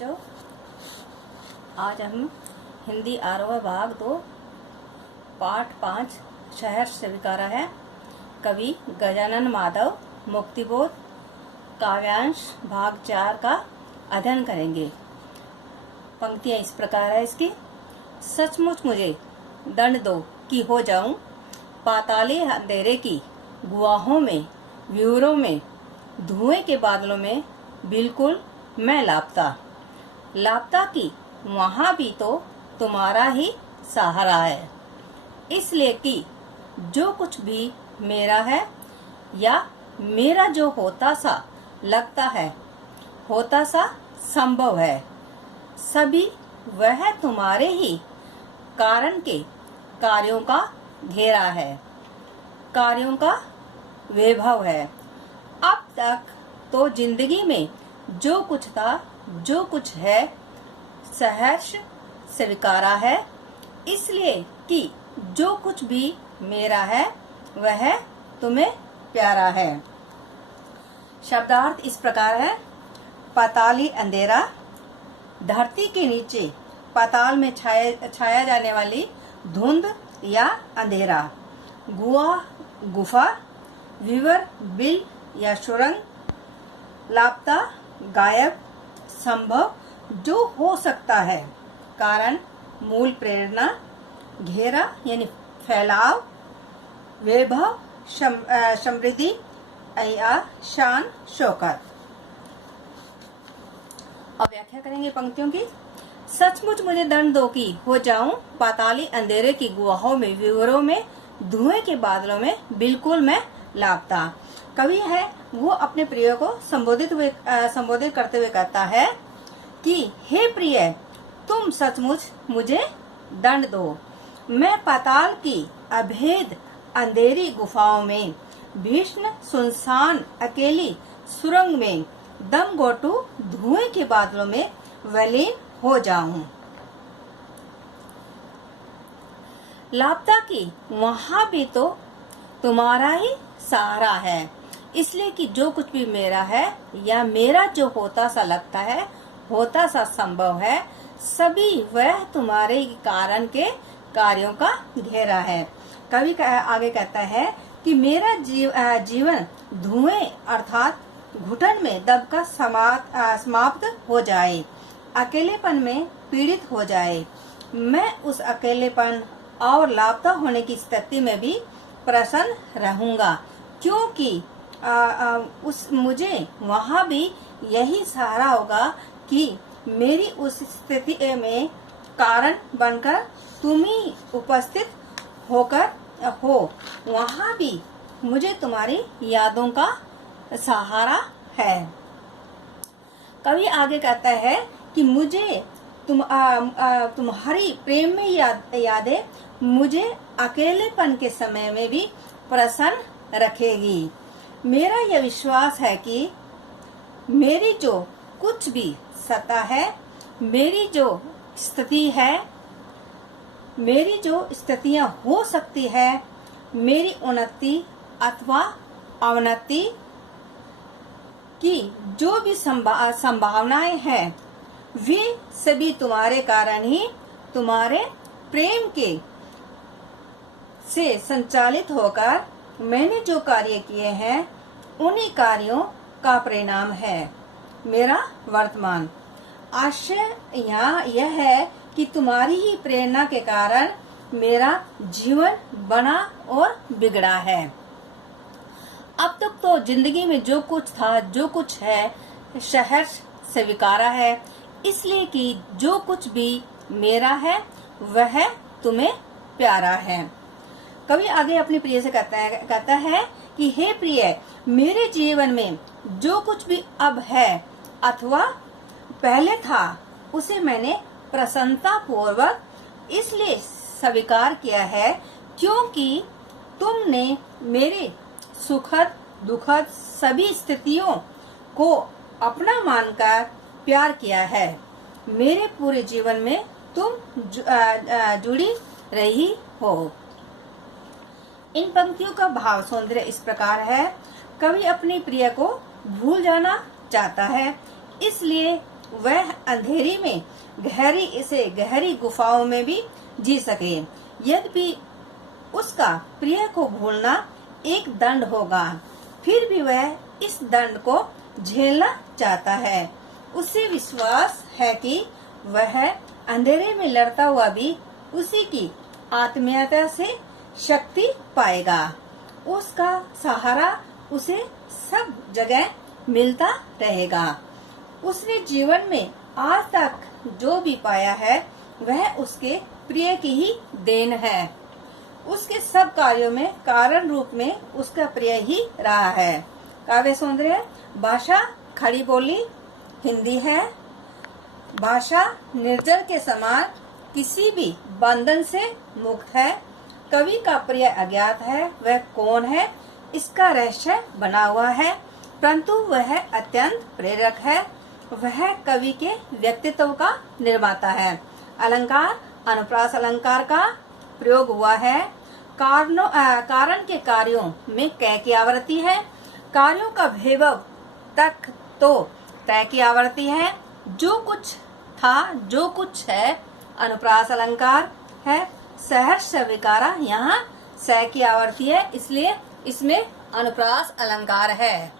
बच्चों, आज हम हिंदी 8वां भाग 2 पाठ 5 शहर स्वीकारा है। कवि गजानन माधव मुक्तिबोध काव्यांश भाग 4 का अध्ययन करेंगे। पंक्तियां इस प्रकार है इसकी। सचमुच मुझे दंड दो कि हो जाऊं पाताली अंधेरे की गुआहों में, व्यूरों में, धुएं के बादलों में बिल्कुल मैं लापता की वहां भी तो तुम्हारा ही सहारा है। इसलिए कि जो कुछ भी मेरा है या मेरा जो होता सा लगता है, होता सा संभव है, सभी वह तुम्हारे ही कारण के कार्यों का घेरा है, कार्यों का वैभव है। अब तक तो जिंदगी में जो कुछ था, जो कुछ है, सहर्ष स्वीकारा है। इसलिए कि जो कुछ भी मेरा है वह तुम्हें प्यारा है। शब्दार्थ इस प्रकार है। पाताली अंधेरा, धरती के नीचे पाताल में छाया जाने वाली धुंध या अंधेरा। गुआ गुफा, विवर बिल या सुरंग। लापता गायब, संभव जो हो सकता है, कारण मूल प्रेरणा। घेरा यानी फैलाव, वैभव समृद्धि या शान शौकत। अब व्याख्या करेंगे पंक्तियों की। सचमुच मुझे दंड दो कि हो जाऊं पाताली अंधेरे की गुहाओं में, विवरों में, धुएं के बादलों में बिल्कुल मैं लापता। कवि है वो अपने प्रिय को संबोधित करते हुए कहता है कि हे प्रिय, तुम सचमुच मुझे दंड दो। मैं पाताल की अभेद अंधेरी गुफाओं में, भीषण सुनसान अकेली सुरंग में, दम घोटू धुएं के बादलों में विलीन हो जाऊं। लापता की वहां भी तो तुम्हारा ही सहारा है। इसलिए कि जो कुछ भी मेरा है या मेरा जो होता सा लगता है, होता सा संभव है, सभी वह तुम्हारे कारण के कार्यों का घेरा है। कवि आगे कहता है कि मेरा जीवन धुएं अर्थात घुटन में दबकर समाप्त हो जाए, अकेलेपन में पीड़ित हो जाए। मैं उस अकेलेपन और लापता होने की स्थिति में भी प्रसन्न रहूंगा, क्योंकि मुझे वहां भी यही सहारा होगा कि मेरी उस स्थिति में कारण बनकर तुम ही उपस्थित हो। वहां भी मुझे तुम्हारी यादों का सहारा है। कवि आगे कहता है कि मुझे तुम्हारी प्रेम में यादें मुझे अकेलेपन के समय में भी प्रसन्न रखेगी। मेरा यह विश्वास है कि मेरी जो कुछ भी सत्ता है, मेरी जो स्थिति है, मेरी जो स्थितियां हो सकती है, मेरी उन्नति अथवा अवनति की जो भी संभावनाएं हैं, वे सभी तुम्हारे कारण ही, तुम्हारे प्रेम के से संचालित होकर मैंने जो कार्य किए हैं, उन्हीं कार्यों का परिणाम है मेरा वर्तमान। आशय यहाँ यह है कि तुम्हारी ही प्रेरणा के कारण मेरा जीवन बना और बिगड़ा है। अब तक तो जिंदगी में जो कुछ था, जो कुछ है, सहर्ष स्वीकारा है। इसलिए कि जो कुछ भी मेरा है वह तुम्हें प्यारा है। कवि आगे अपने प्रिय से कहता है कि हे प्रिय, मेरे जीवन में जो कुछ भी अब है अथवा पहले था, उसे मैंने प्रसन्नता पूर्वक इसलिए स्वीकार किया है क्योंकि तुमने मेरे सुखद दुखद सभी स्थितियों को अपना मानकर प्यार किया है। मेरे पूरे जीवन में तुम जुड़ी रही हो। इन पंक्तियों का भाव सौंदर्य इस प्रकार है। कवि अपनी प्रिय को भूल जाना चाहता है, इसलिए वह अंधेरी में गहरी गुफाओं में भी जी सके। यद्यपि उसका प्रिय को भूलना एक दंड होगा, फिर भी वह इस दंड को झेलना चाहता है। उसे विश्वास है कि वह अंधेरे में लड़ता हुआ भी उसी की आत्मीयता से शक्ति पाएगा। उसका सहारा उसे सब जगह मिलता रहेगा। उसने जीवन में आज तक जो भी पाया है वह उसके प्रिय की ही देन है। उसके सब कार्यों में कारण रूप में उसका प्रिय ही रहा है। काव्य सौंदर्य भाषा खड़ी बोली हिंदी है। भाषा निर्जल के समान किसी भी बंधन से मुक्त है। कवि का प्रिय अज्ञात है, वह कौन है इसका रहस्य बना हुआ है, परंतु वह अत्यंत प्रेरक है। वह कवि के व्यक्तित्व का निर्माता है। अलंकार अनुप्रास अलंकार का प्रयोग हुआ है। कारण के कार्यों में कै की आवृत्ति है। कार्यों का वैभव तक तो तय की आवृत्ति है। जो कुछ था, जो कुछ है, अनुप्रास अलंकार है। सहर्ष विकारा यहाँ स की आवृत्ति है, इसलिए इसमें अनुप्रास अलंकार है।